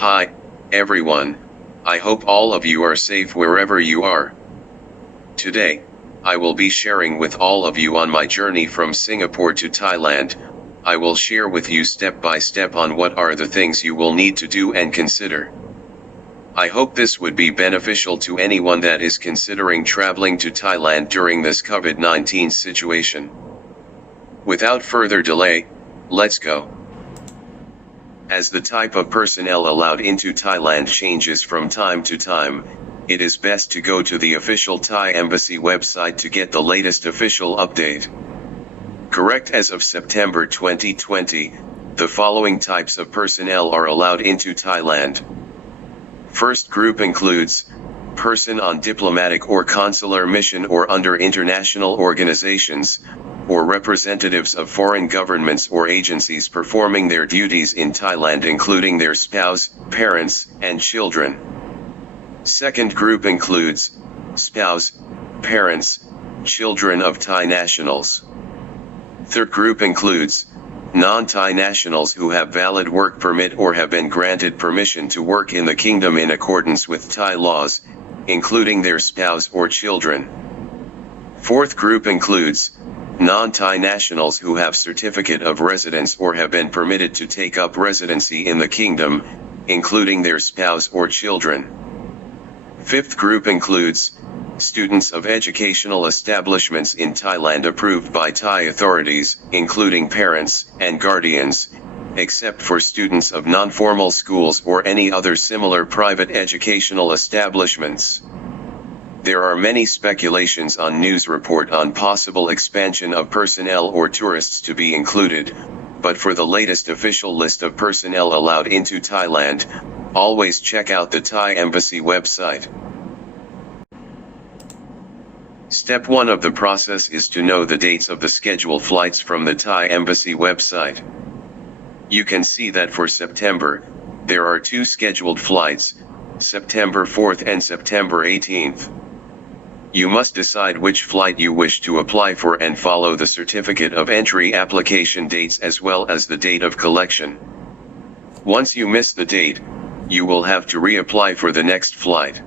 Hi, everyone. I hope all of you are safe wherever you are. Today, I will be sharing with all of you on my journey from Singapore to Thailand. I will share with you step by step on what are the things you will need to do and consider. I hope this would be beneficial to anyone that is considering traveling to Thailand during this COVID-19 situation. Without further delay, let's go. As the type of personnel allowed into Thailand changes from time to time, it is best to go to the official Thai embassy website to get the latest official update. Correct, as of September 2020, the following types of personnel are allowed into Thailand. First group includes person on diplomatic or consular mission or under international organizations, or representatives of foreign governments or agencies performing their duties in Thailand, including their spouse, parents, and children. Second group includes spouse, parents, children of Thai nationals. Third group includes non-Thai nationals who have valid work permit or have been granted permission to work in the kingdom in accordance with Thai laws, including their spouse or children. Fourth group includes non-Thai nationals who have certificate of residence or have been permitted to take up residency in the kingdom, including their spouse or children. Fifth group includes students of educational establishments in Thailand approved by Thai authorities, including parents and guardians, except for students of non-formal schools or any other similar private educational establishments. There are many speculations on news report on possible expansion of personnel or tourists to be included, but for the latest official list of personnel allowed into Thailand, always check out the Thai embassy website. Step 1 of the process is to know the dates of the scheduled flights from the Thai embassy website. You can see that for September, there are 2 scheduled flights, September 4th and September 18th. You must decide which flight you wish to apply for and follow the certificate of entry application dates as well as the date of collection. Once you miss the date, you will have to reapply for the next flight.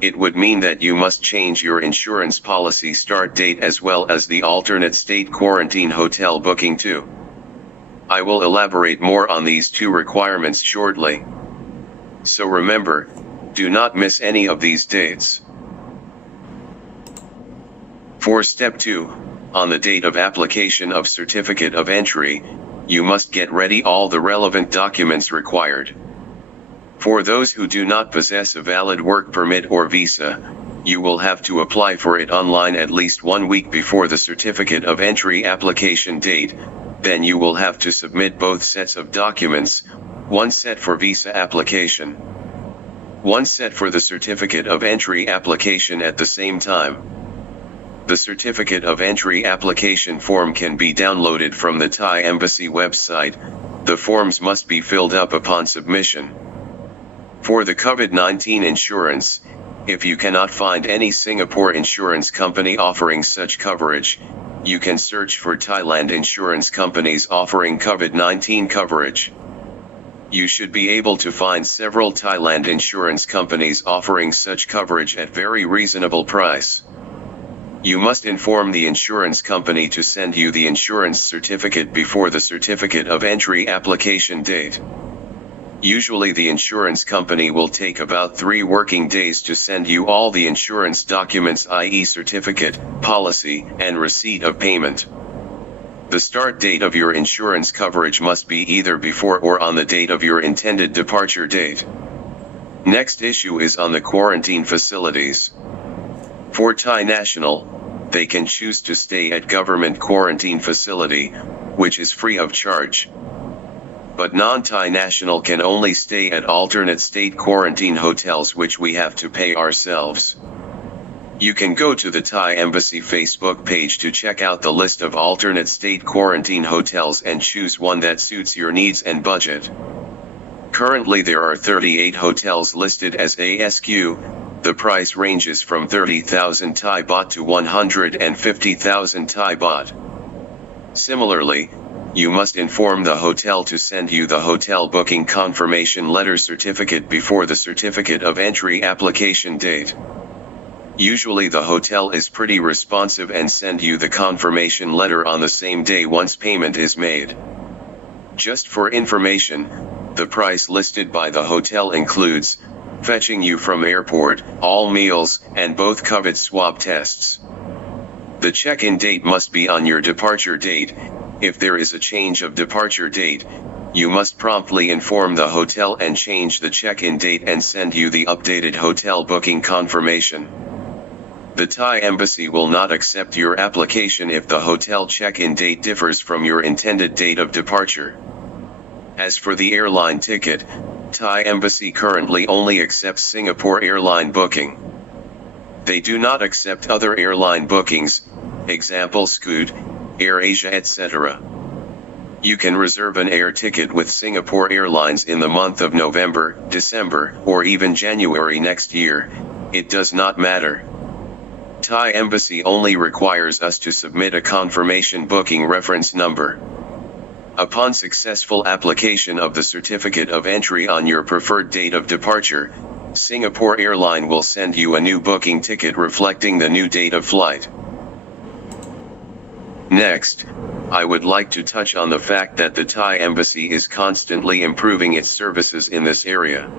It would mean that you must change your insurance policy start date as well as the alternate state quarantine hotel booking too. I will elaborate more on these 2 requirements shortly. So remember, do not miss any of these dates. For step 2, on the date of application of certificate of entry, you must get ready all the relevant documents required. For those who do not possess a valid work permit or visa, you will have to apply for it online at least 1 week before the certificate of entry application date. Then you will have to submit both sets of documents, one set for visa application, one set for the certificate of entry application at the same time. The certificate of entry application form can be downloaded from the Thai embassy website. The forms must be filled up upon submission. For the COVID-19 insurance, if you cannot find any Singapore insurance company offering such coverage, you can search for Thailand insurance companies offering COVID-19 coverage. You should be able to find several Thailand insurance companies offering such coverage at very reasonable price. You must inform the insurance company to send you the insurance certificate before the certificate of entry application date. Usually the insurance company will take about 3 working days to send you all the insurance documents, i.e. certificate, policy, and receipt of payment. The start date of your insurance coverage must be either before or on the date of your intended departure date. Next issue is on the quarantine facilities. For Thai national, they can choose to stay at government quarantine facility, which is free of charge. But non-Thai national can only stay at alternate state quarantine hotels, which we have to pay ourselves. You can go to the Thai embassy Facebook page to check out the list of alternate state quarantine hotels and choose one that suits your needs and budget. Currently there are 38 hotels listed as ASQ. The price ranges from 30,000 Thai baht to 150,000 Thai baht. Similarly, you must inform the hotel to send you the hotel booking confirmation letter certificate before the certificate of entry application date. Usually the hotel is pretty responsive and send you the confirmation letter on the same day once payment is made. Just for information, the price listed by the hotel includes fetching you from airport, all meals, and both COVID swab tests. The check-in date must be on your departure date. If there is a change of departure date, you must promptly inform the hotel and change the check-in date and send you the updated hotel booking confirmation. The Thai embassy will not accept your application if the hotel check-in date differs from your intended date of departure. As for the airline ticket, Thai embassy currently only accepts Singapore airline booking. They do not accept other airline bookings, example Scoot, AirAsia etc. You can reserve an air ticket with Singapore Airlines in the month of November, December, or even January next year. It does not matter. Thai embassy only requires us to submit a confirmation booking reference number. Upon successful application of the certificate of entry on your preferred date of departure, Singapore Airline will send you a new booking ticket reflecting the new date of flight. Next, I would like to touch on the fact that the Thai embassy is constantly improving its services in this area.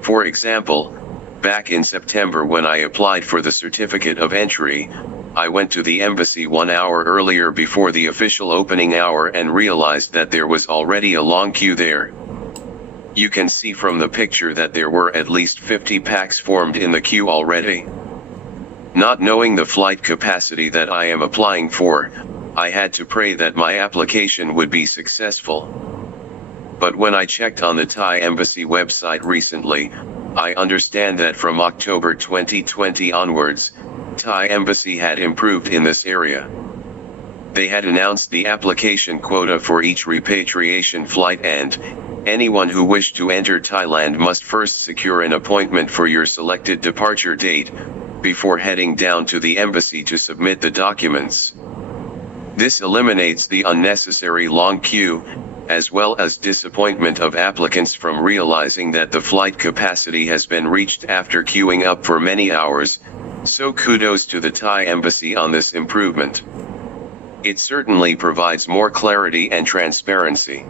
For example, back in September when I applied for the certificate of entry, I went to the embassy 1 hour earlier before the official opening hour and realized that there was already a long queue there. You can see from the picture that there were at least 50 packs formed in the queue already. Not knowing the flight capacity that I am applying for, I had to pray that my application would be successful. But when I checked on the Thai embassy website recently, I understand that from October 2020 onwards, Thai embassy had improved in this area. They had announced the application quota for each repatriation flight, and anyone who wished to enter Thailand must first secure an appointment for your selected departure date, before heading down to the embassy to submit the documents. This eliminates the unnecessary long queue, as well as disappointment of applicants from realizing that the flight capacity has been reached after queuing up for many hours, so kudos to the Thai embassy on this improvement. It certainly provides more clarity and transparency.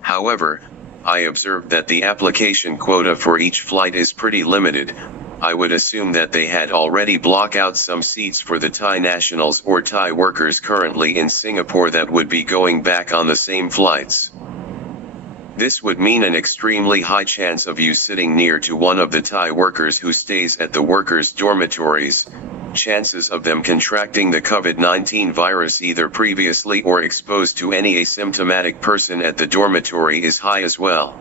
However, I observed that the application quota for each flight is pretty limited. I would assume that they had already blocked out some seats for the Thai nationals or Thai workers currently in Singapore that would be going back on the same flights. This would mean an extremely high chance of you sitting near to one of the Thai workers who stays at the workers' dormitories. Chances of them contracting the COVID-19 virus either previously or exposed to any asymptomatic person at the dormitory is high as well.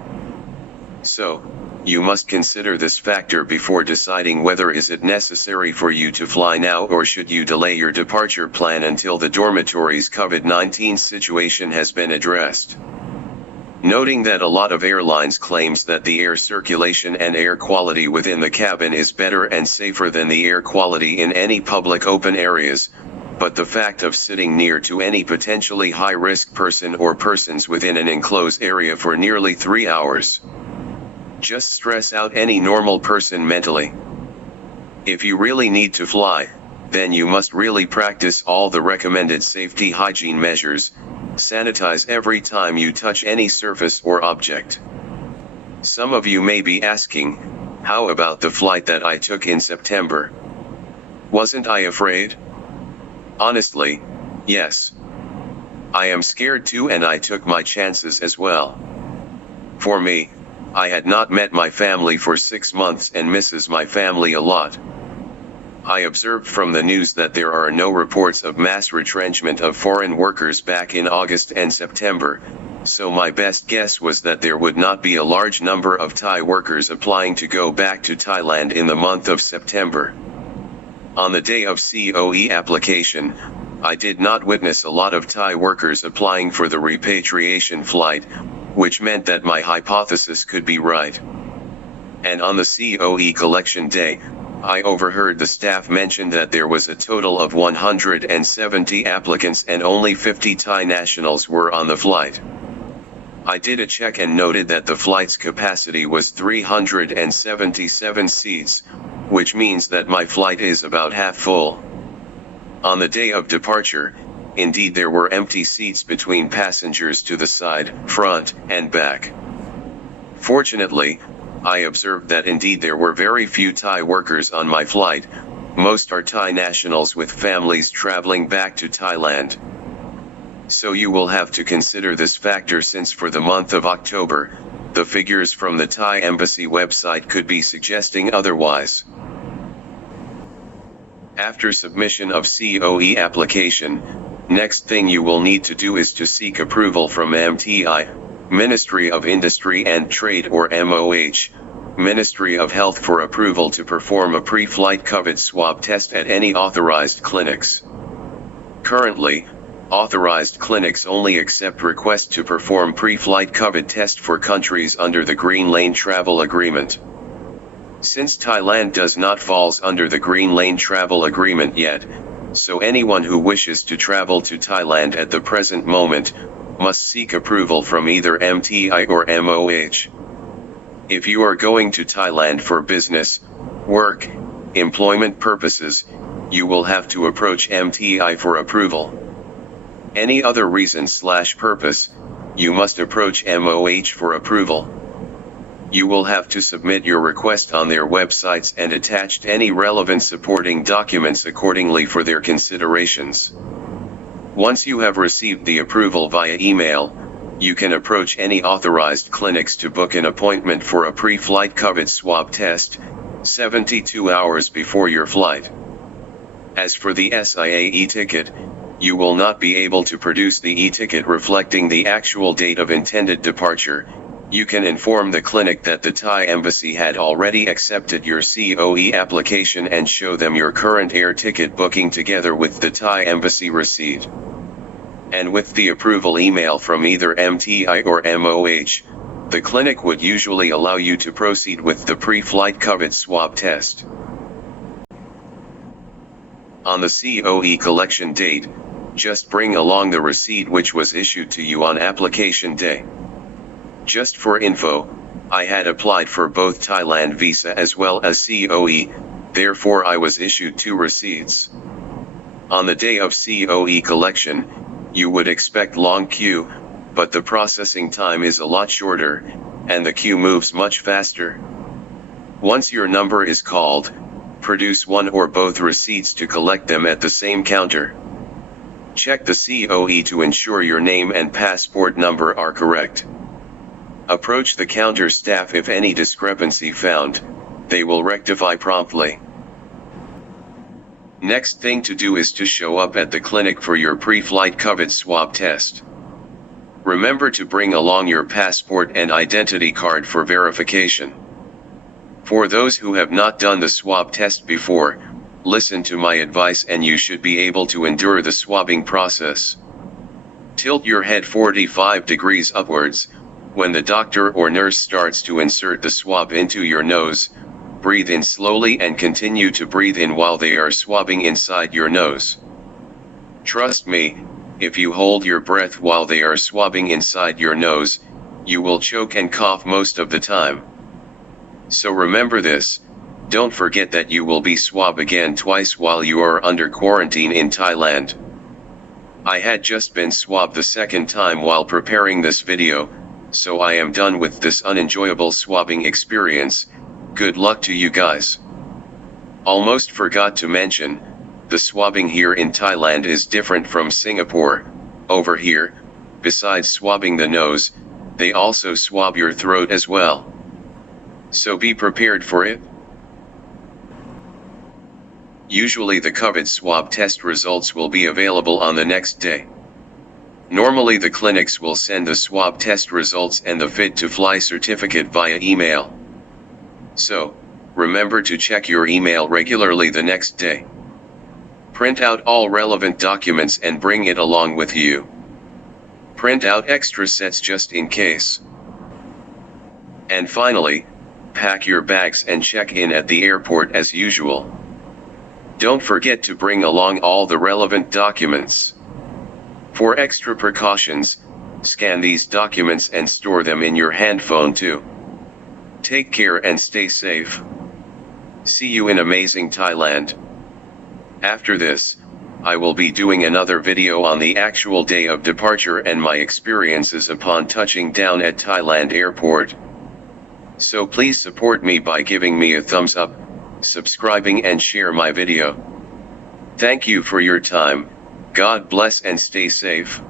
So, you must consider this factor before deciding whether is it necessary for you to fly now or should you delay your departure plan until the dormitory's COVID-19 situation has been addressed. Noting that a lot of airlines claims that the air circulation and air quality within the cabin is better and safer than the air quality in any public open areas, but the fact of sitting near to any potentially high-risk person or persons within an enclosed area for nearly 3 hours just stress out any normal person mentally. If you really need to fly, then you must really practice all the recommended safety hygiene measures. Sanitize every time you touch any surface or object. Some of you may be asking, how about the flight that I took in September? Wasn't I afraid? Honestly, yes. I am scared too, and I took my chances as well. For me, I had not met my family for 6 months and misses my family a lot. I observed from the news that there are no reports of mass retrenchment of foreign workers back in August and September, so my best guess was that there would not be a large number of Thai workers applying to go back to Thailand in the month of September. On the day of COE application, I did not witness a lot of Thai workers applying for the repatriation flight, which meant that my hypothesis could be right. And on the COE collection day, I overheard the staff mention that there was a total of 170 applicants and only 50 Thai nationals were on the flight. I did a check and noted that the flight's capacity was 377 seats, which means that my flight is about half full. On the day of departure, indeed there were empty seats between passengers to the side, front, and back. Fortunately, I observed that indeed there were very few Thai workers on my flight. Most are Thai nationals with families traveling back to Thailand. So you will have to consider this factor, since for the month of October, the figures from the Thai embassy website could be suggesting otherwise. After submission of COE application, next thing you will need to do is to seek approval from MTI, Ministry of Industry and Trade, or MOH, Ministry of Health, for approval to perform a pre-flight COVID swab test at any authorized clinics. Currently, authorized clinics only accept requests to perform pre-flight COVID test for countries under the Green Lane Travel Agreement. Since Thailand does not falls under the Green Lane Travel Agreement yet, so anyone who wishes to travel to Thailand at the present moment must seek approval from either MTI or MOH. If you are going to Thailand for business, work, employment purposes, you will have to approach MTI for approval. Any other reason/purpose, you must approach MOH for approval. You will have to submit your request on their websites and attach any relevant supporting documents accordingly for their considerations. Once you have received the approval via email, you can approach any authorized clinics to book an appointment for a pre-flight COVID swab test, 72 hours before your flight. As for the SIA e-ticket, you will not be able to produce the e-ticket reflecting the actual date of intended departure. You can inform the clinic that the Thai embassy had already accepted your COE application and show them your current air ticket booking together with the Thai embassy receipt. And with the approval email from either MTI or MOH, the clinic would usually allow you to proceed with the pre-flight COVID swab test. On the COE collection date, just bring along the receipt which was issued to you on application day. Just for info, I had applied for both Thailand visa as well as COE, therefore I was issued 2 receipts. On the day of COE collection, you would expect long queue, but the processing time is a lot shorter, and the queue moves much faster. Once your number is called, produce one or both receipts to collect them at the same counter. Check the COE to ensure your name and passport number are correct. Approach the counter staff if any discrepancy found, they will rectify promptly. Next thing to do is to show up at the clinic for your pre-flight COVID swab test. Remember to bring along your passport and identity card for verification. For those who have not done the swab test before, listen to my advice and you should be able to endure the swabbing process. Tilt your head 45 degrees upwards. When the doctor or nurse starts to insert the swab into your nose, breathe in slowly and continue to breathe in while they are swabbing inside your nose. Trust me, if you hold your breath while they are swabbing inside your nose, you will choke and cough most of the time. So remember this, don't forget that you will be swabbed again twice while you are under quarantine in Thailand. I had just been swabbed the second time while preparing this video, so I am done with this unenjoyable swabbing experience. Good luck to you guys. Almost forgot to mention, the swabbing here in Thailand is different from Singapore. Over here, besides swabbing the nose, they also swab your throat as well. So be prepared for it. Usually the COVID swab test results will be available on the next day. Normally the clinics will send the swab test results and the fit to fly certificate via email. So, remember to check your email regularly the next day. Print out all relevant documents and bring it along with you. Print out extra sets just in case. And finally, pack your bags and check in at the airport as usual. Don't forget to bring along all the relevant documents. For extra precautions, scan these documents and store them in your handphone too. Take care and stay safe. See you in amazing Thailand. After this, I will be doing another video on the actual day of departure and my experiences upon touching down at Thailand airport. So please support me by giving me a thumbs up, subscribing and share my video. Thank you for your time. God bless and stay safe.